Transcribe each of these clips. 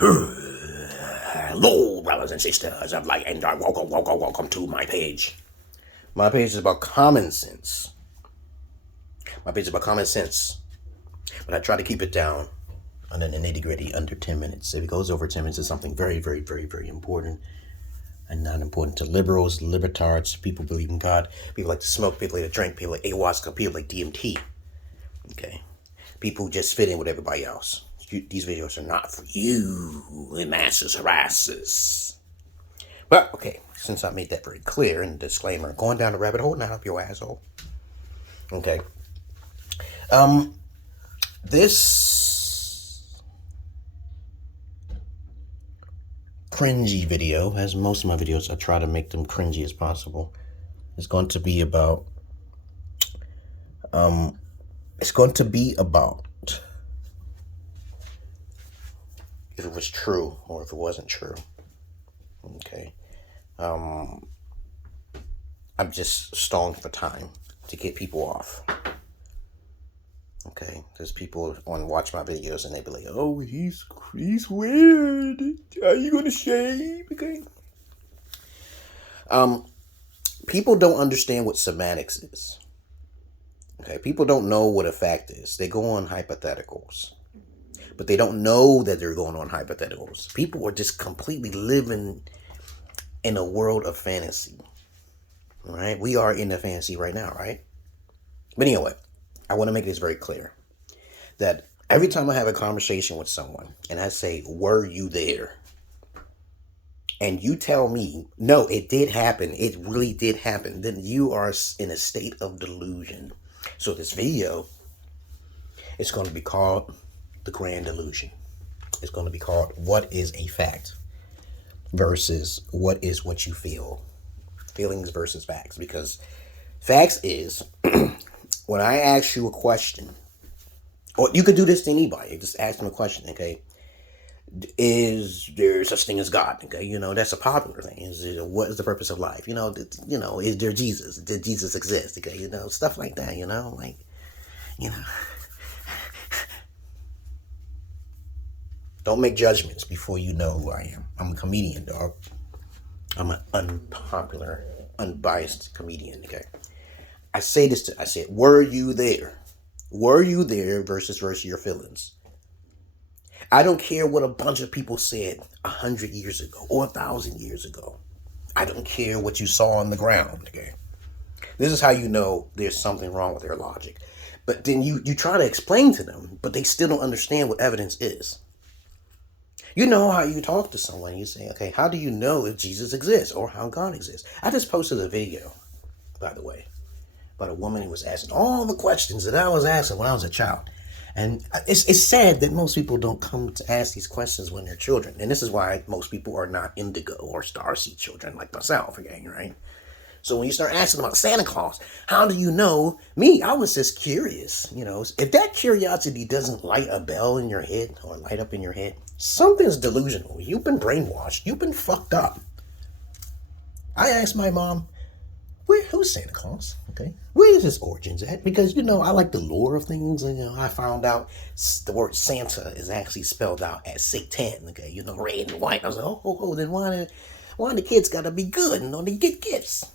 Hello, brothers and sisters of light, and welcome to my page. My page is about common sense. But I try to keep it down under the nitty-gritty, under 10 minutes. If it goes over 10 minutes, it's something very, very, very, very important and not important to liberals, libertards, people believe in God, people like to smoke, people like to drink, people like ayahuasca, people like DMT. Okay, people who just fit in with everybody else. These videos are not for you, the masses harassers. But, okay, since I made that very clear in the disclaimer, going down the rabbit hole, not up your asshole. Okay. This cringy video, as most of my videos, I try to make them cringy as possible. It's going to be about, if it was true or if it wasn't true. Okay. I'm just stalling for time to get people off. Okay. There's people on watch my videos and they be like, oh, he's weird. Are you gonna shave? Okay. People don't understand what semantics is. Okay. People don't know what a fact is. They go on hypotheticals. But they don't know that they're going on hypotheticals. People are just completely living in a world of fantasy. All right? We are in a fantasy right now, right? But anyway, I want to make this very clear. That every time I have a conversation with someone and I say, were you there? And you tell me, no, it did happen. It really did happen. Then you are in a state of delusion. So this video is going to be called The Grand Delusion. It's going to be called What is a Fact versus What is What You Feel. Feelings versus facts. Because facts is when I ask you a question, or you could do this to anybody, just ask them a question, okay? Is there such thing as God? Okay, you know, that's a popular thing. What is the purpose of life? You know, is there Jesus? Did Jesus exist? Okay, you know, stuff like that, you know, like, you know. Don't make judgments before you know who I am. I'm a comedian, dog. I'm an unpopular, unbiased comedian, okay? I said, were you there? Were you there versus your feelings? I don't care what a bunch of people said 100 years ago or 1,000 years ago. I don't care what you saw on the ground, okay? This is how you know there's something wrong with their logic. But then you try to explain to them, but they still don't understand what evidence is. You know how you talk to someone, you say, okay, how do you know if Jesus exists or how God exists? I just posted a video, by the way, about a woman who was asking all the questions that I was asking when I was a child. And it's sad that most people don't come to ask these questions when they're children. And this is why most people are not indigo or starseed children like myself, again, right? So when you start asking about Santa Claus, how do you know? Me, I was just curious, you know. If that curiosity doesn't light a bell in your head or light up in your head, something's delusional. You've been brainwashed. You've been fucked up. I asked my mom, who's Santa Claus? Okay. Where is his origins at? Because, you know, I like the lore of things. And, you know, I found out the word Santa is actually spelled out as Satan. Okay. You know, red and white. I was like, then why the kids got to be good and only get gifts?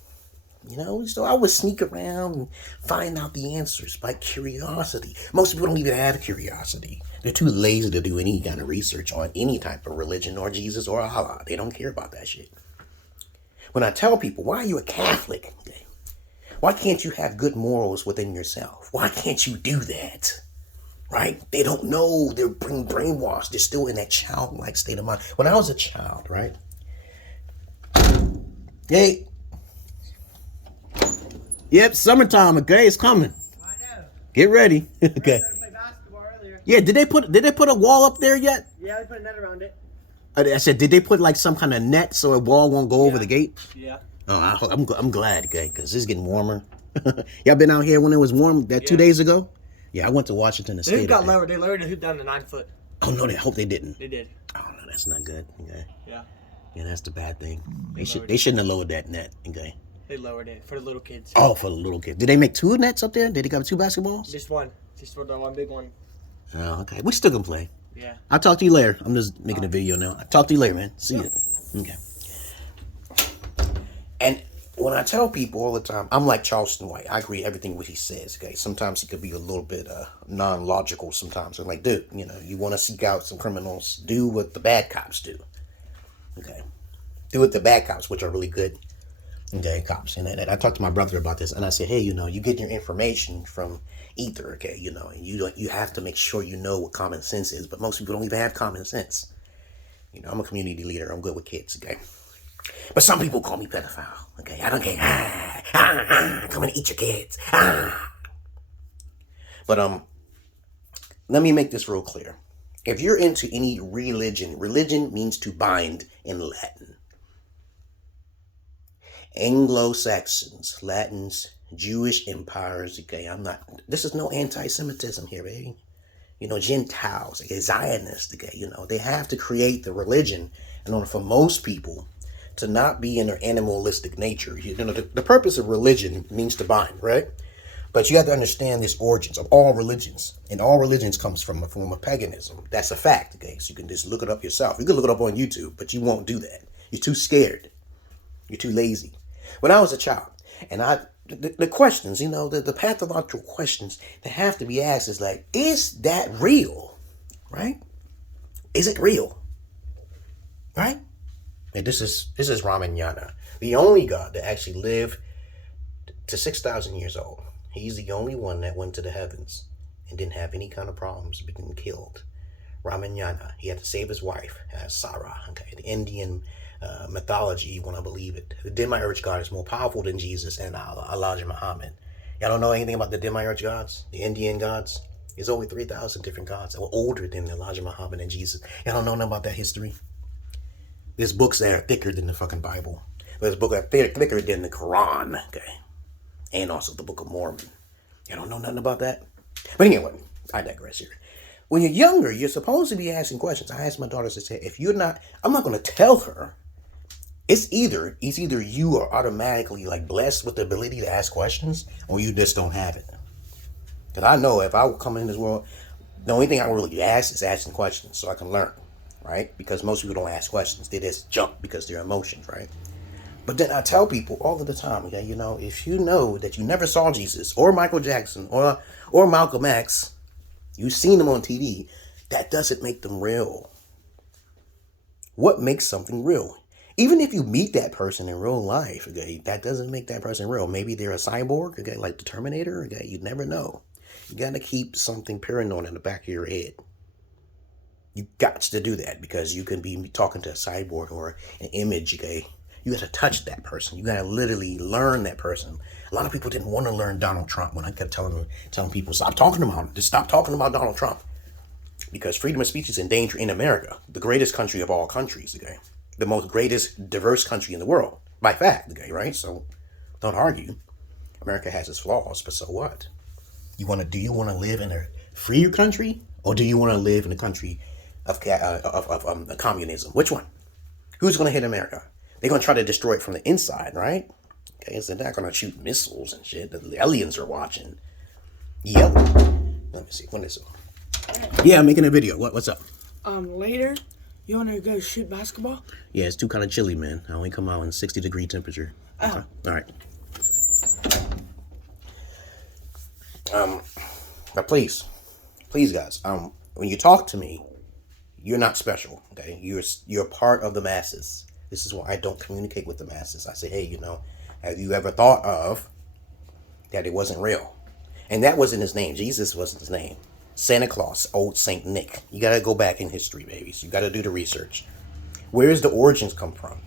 You know, so I would sneak around and find out the answers by curiosity. Most people don't even have curiosity. They're too lazy to do any kind of research on any type of religion or Jesus or Allah. They don't care about that shit. When I tell people, why are you a Catholic? Why can't you have good morals within yourself? Why can't you do that? Right? They don't know. They're brainwashed. They're still in that childlike state of mind. When I was a child, right? Hey. Yep, summertime, okay, it's coming. I know. Get ready. Okay. Play basketball earlier. Yeah, did they put a wall up there yet? Yeah, they put a net around it. I said, did they put like some kind of net so a wall won't go over the gate? Yeah. Oh, I'm glad, okay, because it's getting warmer. Y'all been out here when it was warm 2 days ago? Yeah, I went to Washington State. They got lowered. They lowered the hoop down to 9 foot. Oh no, I hope they didn't. They did. Oh no, that's not good. Okay. Yeah. Yeah, that's the bad thing. They shouldn't have lowered that net. Okay. They lowered it for the little kids. Oh, for the little kids. Did they make 2 nets up there? Did they got 2 basketballs? Just one. Just for the one big one. Oh, okay. We still can play. Yeah. I'll talk to you later. I'm just making a video now. I'll talk to you later, man. See you. Okay. And when I tell people all the time, I'm like Charleston White. I agree with everything what he says. Okay. Sometimes he could be a little bit non-logical. Sometimes I'm like, dude, you want to seek out some criminals? Do what the bad cops do. Okay. Do what the bad cops, which are really good. Okay, cops. And I talked to my brother about this, and I said, hey, you get your information from ether, okay, and you have to make sure you know what common sense is, but most people don't even have common sense. I'm a community leader. I'm good with kids, okay? But some people call me pedophile, okay? I don't care. Come and eat your kids. But let me make this real clear. If you're into any religion means to bind in Latin. Anglo-Saxons, Latins, Jewish empires, okay, this is no anti-Semitism here, baby. Gentiles, okay, Zionists, okay, they have to create the religion in order for most people to not be in their animalistic nature. The purpose of religion means to bind, right? But you have to understand this origins of all religions. And all religions comes from a form of paganism. That's a fact, okay? So you can just look it up yourself. You can look it up on YouTube, but you won't do that. You're too scared. You're too lazy. When I was a child, and the questions, the pathological questions that have to be asked is like, is that real? Right? Is it real? Right? And this is Ramayana, the only God that actually lived to 6,000 years old. He's the only one that went to the heavens and didn't have any kind of problems being killed. Ramayana, he had to save his wife, Sarah, okay, the Indian mythology, you want to believe it. The Demiurge God is more powerful than Jesus and Elijah Muhammad. Y'all don't know anything about the Demiurge gods, the Indian gods? There's over 3,000 different gods that were older than Elijah Muhammad and Jesus. Y'all don't know nothing about that history? There's books that are thicker than the fucking Bible. There's books that are thicker than the Quran, okay? And also the Book of Mormon. Y'all don't know nothing about that? But anyway, I digress here. When you're younger, you're supposed to be asking questions. I asked my daughters to say, I'm not going to tell her. It's either you are automatically like blessed with the ability to ask questions, or you just don't have it. Because I know if I come in this world, the only thing I really ask is asking questions so I can learn, right? Because most people don't ask questions. They just jump because they're emotions, right? But then I tell people all of the time, okay, if you know that you never saw Jesus or Michael Jackson or Malcolm X, you've seen them on TV, that doesn't make them real. What makes something real? Even if you meet that person in real life, okay, that doesn't make that person real. Maybe they're a cyborg, okay, like the Terminator, okay, you never know. You got to keep something paranoid in the back of your head. You got to do that because you can be talking to a cyborg or an image, okay? You got to touch that person. You got to literally learn that person. A lot of people didn't want to learn Donald Trump when I kept telling people, stop talking about him. Just stop talking about Donald Trump. Because freedom of speech is in danger in America, the greatest country of all countries, okay? The most greatest diverse country in the world, by fact, okay, right? So don't argue. America has its flaws, but so what? Do you want to live in a free country, or do you want to live in a country of communism? Which one? Who's going to hit America? They're going to try to destroy it from the inside, right? Okay, so they're not going to shoot missiles and shit. The aliens are watching. Yep. Let me see. When is it? Yeah, I'm making a video. What's up? Later, you want to go shoot basketball? Yeah, it's too kind of chilly, man. I only come out in 60-degree temperature. Oh. Okay. All right. But please guys, when you talk to me, you're not special, okay? You're part of the masses. This is why I don't communicate with the masses. I say, hey, have you ever thought of that it wasn't real? And that wasn't his name. Jesus wasn't his name. Santa Claus, old Saint Nick. You got to go back in history, babies. You got to do the research. Where does the origins come from?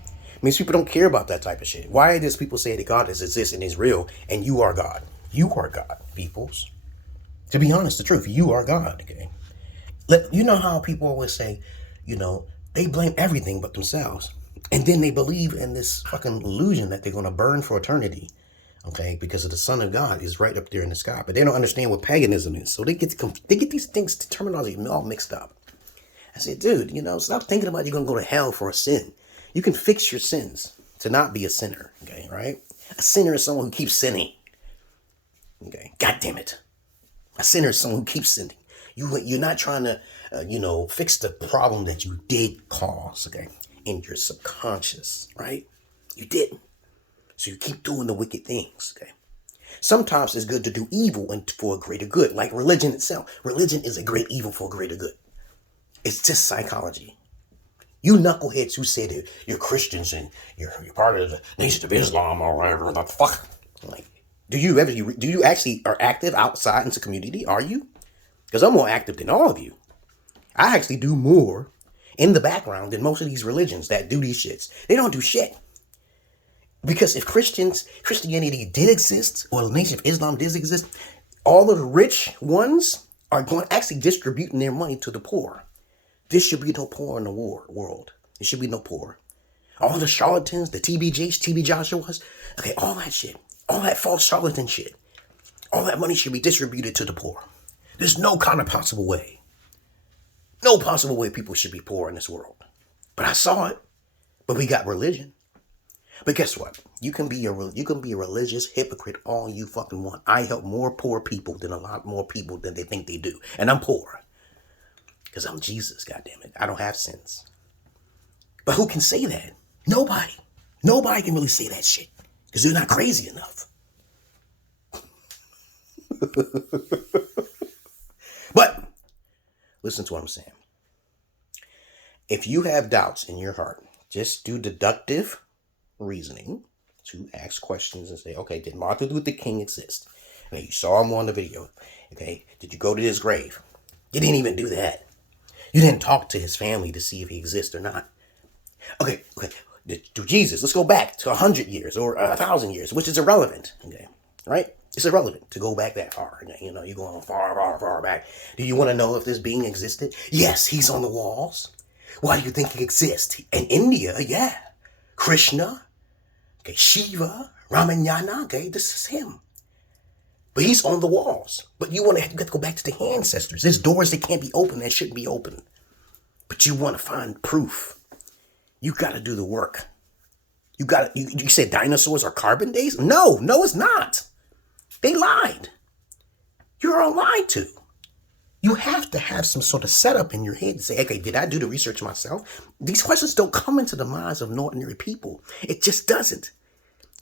Most people don't care about that type of shit. Why does people say that God exists and is real and you are God? You are God, peoples. To be honest, the truth, you are God, okay? You know how people always say, they blame everything but themselves. And then they believe in this fucking illusion that they're going to burn for eternity, okay? Because of the Son of God is right up there in the sky. But they don't understand what paganism is. So they get these things, terminology all mixed up. I said, dude, stop thinking about you're going to go to hell for a sin. You can fix your sins to not be a sinner, okay, right? A sinner is someone who keeps sinning, okay? God damn it. A sinner is someone who keeps sinning. You're not trying to fix the problem that you did cause, okay, in your subconscious, right? You didn't. So you keep doing the wicked things, okay? Sometimes it's good to do evil and for a greater good, like religion itself. Religion is a great evil for a greater good. It's just psychology. You knuckleheads who say that you're Christians and you're part of the Nation of Islam or whatever, what the fuck? Like, do you actually are active outside into community? Are you? Because I'm more active than all of you. I actually do more in the background than most of these religions that do these shits. They don't do shit. Because if Christianity did exist, or the Nation of Islam did exist, all of the rich ones are going actually distributing their money to the poor. There should be no poor in the world. There should be no poor. All the charlatans, the TBJs, TB Joshuas, okay, all that shit, all that false charlatan shit, all that money should be distributed to the poor. There's no kind of possible way. No possible way people should be poor in this world. But I saw it. But we got religion. But guess what? You can be a religious hypocrite all you fucking want. I help more poor people than a lot more people than they think they do. And I'm poor. Because I'm Jesus, goddammit. I don't have sins. But who can say that? Nobody. Nobody can really say that shit. Because they're not crazy enough. But, listen to what I'm saying. If you have doubts in your heart, just do deductive reasoning to ask questions and say, okay, did Martin Luther King exist? Okay, you saw him on the video. Okay, did you go to his grave? You didn't even do that. You didn't talk to his family to see if he exists or not. Okay, to Jesus, let's go back to 100 years or 1,000 years, which is irrelevant. Okay, right? It's irrelevant to go back that far. You know, you're going far, far, far back. Do you want to know if this being existed? Yes, he's on the walls. Why do you think he exists? In India, yeah. Krishna, okay, Shiva, Ramayana, okay, this is him. But he's on the walls. But you have to go back to the ancestors. There's doors that can't be opened that shouldn't be open. But you want to find proof. You got to do the work. You said dinosaurs are carbon days? No, it's not. They lied. You're all lied to. You have to have some sort of setup in your head to say, okay, did I do the research myself? These questions don't come into the minds of ordinary people. It just doesn't.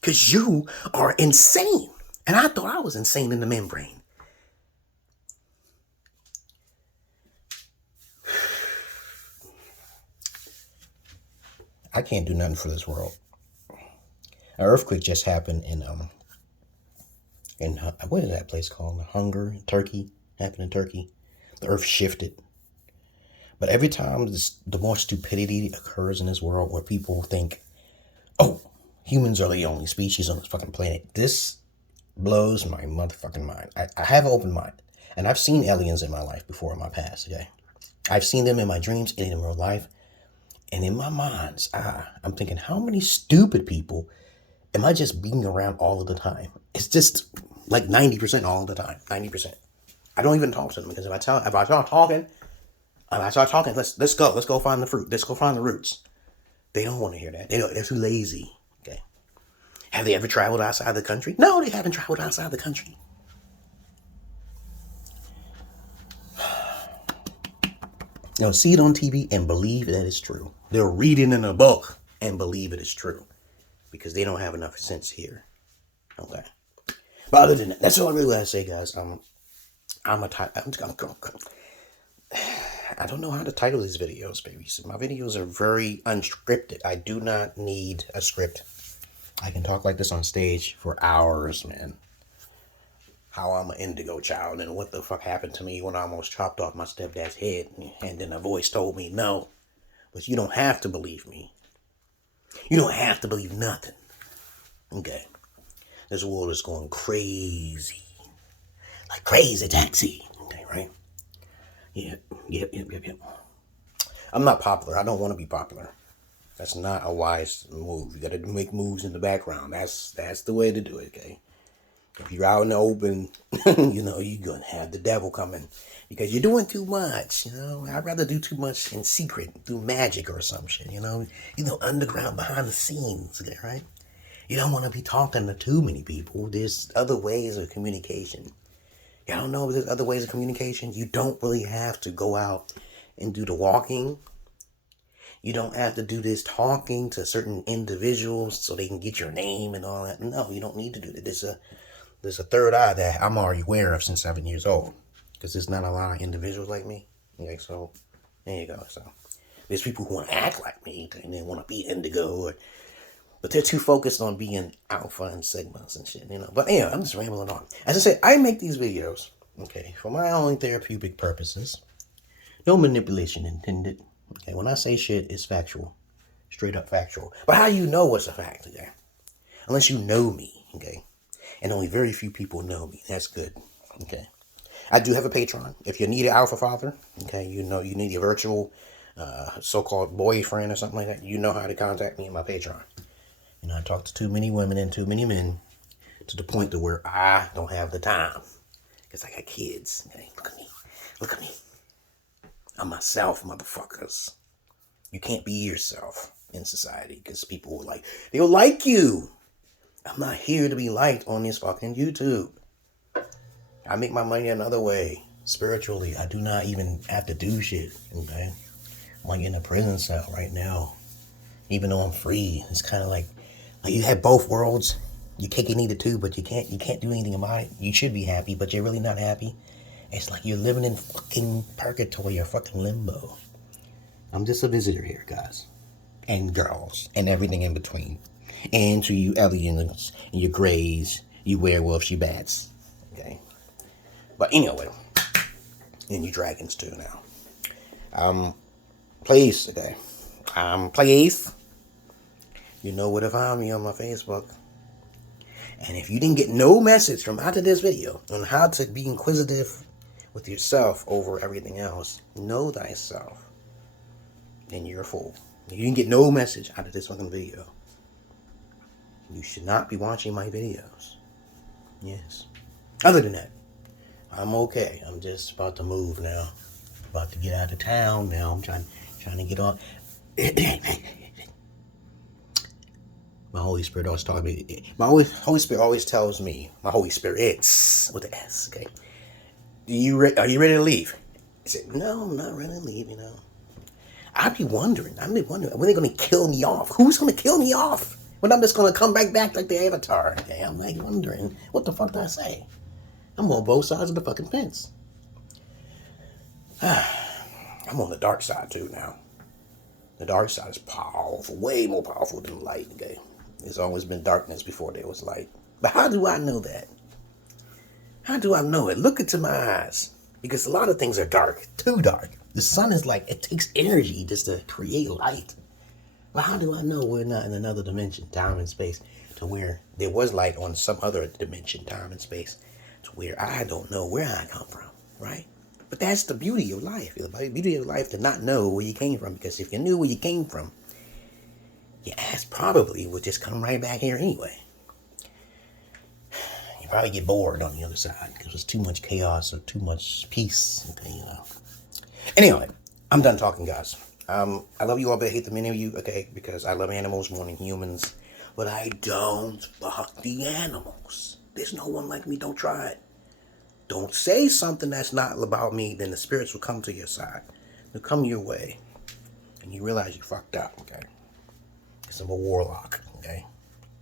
Because you are insane. And I thought I was insane in the membrane. I can't do nothing for this world. An earthquake just happened in what is that place called? Turkey. Happened in Turkey. The earth shifted. But every time the more stupidity occurs in this world where people think, oh, humans are the only species on this fucking planet. This blows my motherfucking mind. I have an open mind. And I've seen aliens in my life before in my past, okay? I've seen them in my dreams and in real life. And in my mind's eye, I'm thinking, how many stupid people am I just being around all of the time? It's just like 90% all the time. 90%. I don't even talk to them because if I start talking, let's go find the fruit. Let's go find the roots. They don't want to hear that. They're too lazy. Okay. Have they ever traveled outside the country? No, they haven't traveled outside the country. See it on TV and believe that it's true. They'll read it in a book and believe it is true because they don't have enough sense here. Okay. But other than that, that's all I really want to say, guys. I don't know how to title these videos, baby. So my videos are very unscripted. I do not need a script. I can talk like this on stage for hours, man. How I'm an indigo child and what the fuck happened to me when I almost chopped off my stepdad's head. And then a voice told me no. But you don't have to believe me. You don't have to believe nothing. Okay. This world is going crazy. Like crazy taxi. Okay, right? Yep. I'm not popular. I don't want to be popular. That's not a wise move. You got to make moves in the background. That's the way to do it, okay? If you're out in the open, you're going to have the devil coming because you're doing too much, I'd rather do too much in secret, do magic or some shit, underground, behind the scenes, okay, right? You don't want to be talking to too many people. There's other ways of communication. Y'all don't know if there's other ways of communication. You don't really have to go out and do the walking. You don't have to do this talking to certain individuals so they can get your name and all that. No, you don't need to do that. There's a third eye that I'm already aware of since 7 years old. Because there's not a lot of individuals like me. Okay, so there you go. So there's people who want to act like me and they want to be indigo, but they're too focused on being alpha and sigmas and shit, you know. But anyway, I'm just rambling on. As I said, I make these videos, okay, for my own therapeutic purposes. No manipulation intended. Okay, when I say shit, it's factual. Straight up factual. But how do you know what's a fact, okay? Unless you know me, okay? And only very few people know me. That's good, okay? I do have a Patreon. If you need an alpha father, okay, you know you need a virtual so-called boyfriend or something like that, you know how to contact me in my Patreon. You know, I talk to too many women and too many men to the point to where I don't have the time. Because I got kids. Okay, look at me. Look at me. I'm myself, motherfuckers. You can't be yourself in society because people will they'll like you. I'm not here to be liked on this fucking YouTube. I make my money another way. Spiritually, I do not even have to do shit, okay? I'm like in a prison cell right now. Even though I'm free, it's kind of like you have both worlds. You cake and eat it too, but you can't do anything about it. You should be happy, but you're really not happy. It's like you're living in fucking purgatory or fucking limbo. I'm just a visitor here, guys. And girls. And everything in between. And to you aliens, and your greys, you werewolves, you bats. Okay? But anyway. And you dragons too now. Please today. Please. You know where to find me on my Facebook. And if you didn't get no message from after this video on how to be inquisitive with yourself over everything else, know thyself, then you're a fool. If you didn't get no message out of this fucking video, you should not be watching my videos. Yes. Other than that, I'm okay. I'm just about to move now. About to get out of town now. I'm trying to get on. My Holy Spirit always taught me. My Holy Spirit always tells me. My Holy Spirit, it's with the S. Okay. Are you ready to leave? I said, no, I'm not ready to leave. You know. I'd be wondering when they're gonna kill me off. Who's gonna kill me off? When I'm just gonna come back like the Avatar. Okay. I'm like wondering what the fuck did I say? I'm on both sides of the fucking fence. I'm on the dark side too now. The dark side is powerful, way more powerful than light. Okay. There's always been darkness before there was light. But how do I know that? How do I know it? Look into my eyes. Because a lot of things are dark. Too dark. The sun is it takes energy just to create light. But how do I know we're not in another dimension, time and space, to where there was light on some other dimension, time and space, to where I don't know where I come from, right? But that's the beauty of life. The beauty of life to not know where you came from. Because if you knew where you came from, your ass probably would just come right back here anyway. You probably get bored on the other side because there's too much chaos or too much peace. Okay, you know. Anyway, I'm done talking, guys. I love you all, but I hate the many of you, okay? Because I love animals more than humans. But I don't fuck the animals. There's no one like me. Don't try it. Don't say something that's not about me, then the spirits will come to your side. They'll come your way. And you realize you fucked up, okay? Because I'm a warlock, okay?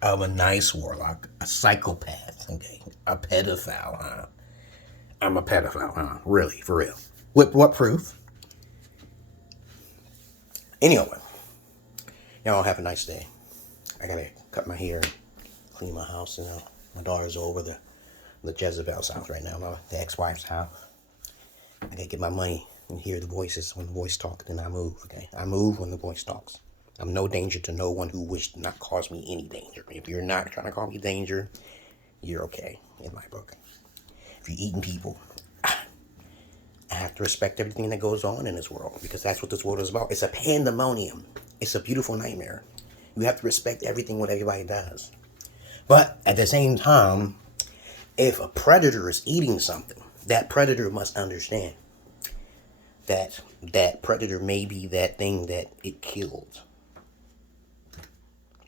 I'm a nice warlock. A psychopath, okay? A pedophile, huh? I'm a pedophile, huh? Really, for real. With what proof? Anyway. Y'all have a nice day. I gotta cut my hair, clean my house, you know. My daughter's over the Jezebel's house right now, the ex-wife's house. I gotta get my money and hear the voices. When the voice talks, then I move, okay? I move when the voice talks. I'm no danger to no one who wished to not cause me any danger. If you're not trying to cause me danger, you're okay, in my book. If you're eating people, I have to respect everything that goes on in this world, because that's what this world is about. It's a pandemonium. It's a beautiful nightmare. You have to respect everything what everybody does. But at the same time, if a predator is eating something, that predator must understand that that predator may be that thing that it killed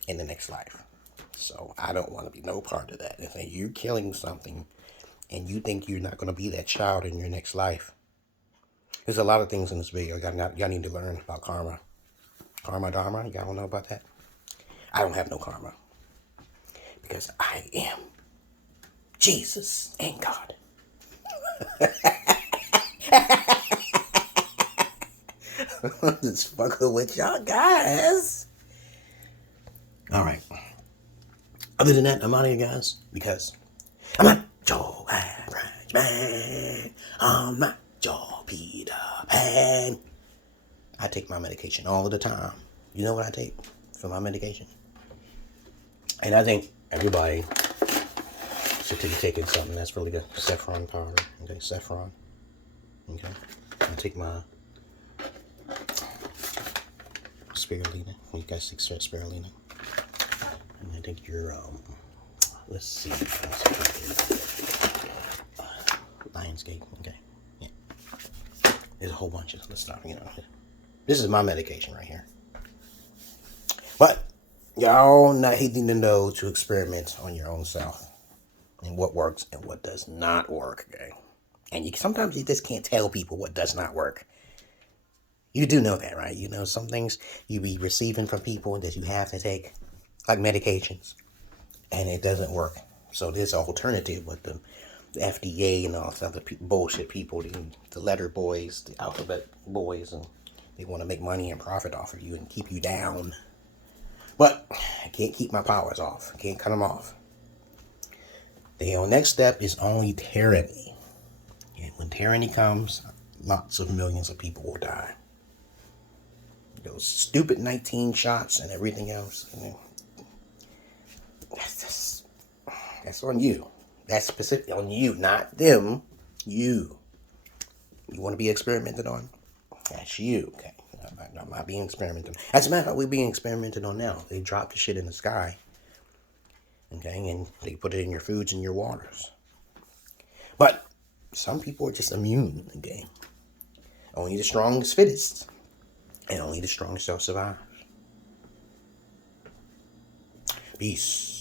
in the next life. So I don't want to be no part of that. If you're killing something and you think you're not going to be that child in your next life, There's a lot of things in this video y'all need to learn about karma. Karma dharma, y'all don't know about that? I don't have no karma. Because I am Jesus and God. I'm just fucking with y'all guys. Alright. Other than that, I'm out of here, guys. Because I'm not your average man. I'm not your Peter Pan. I take my medication all the time. You know what I take for my medication? And I think everybody should be taking something that's really good. Saffron powder. Okay, saffron. Okay. I take my spirulina. You guys take spirulina. And I think your, let's see. Lionsgate. Okay. Yeah. There's a whole bunch of stuff, you know. This is my medication right here. But y'all not needing to know to experiment on your own self and what works and what does not work, okay? And sometimes you just can't tell people what does not work. You do know that, right? You know some things you be receiving from people that you have to take, like medications, and it doesn't work. So there's an alternative with the FDA and all this other bullshit people, the letter boys, the alphabet boys, and they want to make money and profit off of you and keep you down. But I can't keep my powers off. I can't cut them off. The next step is only tyranny. And when tyranny comes, lots of millions of people will die. Those stupid 19 shots and everything else, you know, that's on you. That's specific on you, not them. You. You want to be experimented on? That's you. Okay. I'm not being experimented on. As a matter of fact, we're being experimented on now. They drop the shit in the sky. Okay, and they put it in your foods and your waters. But some people are just immune in the game. Only the strongest fittest. And only the strongest shall survive. Peace.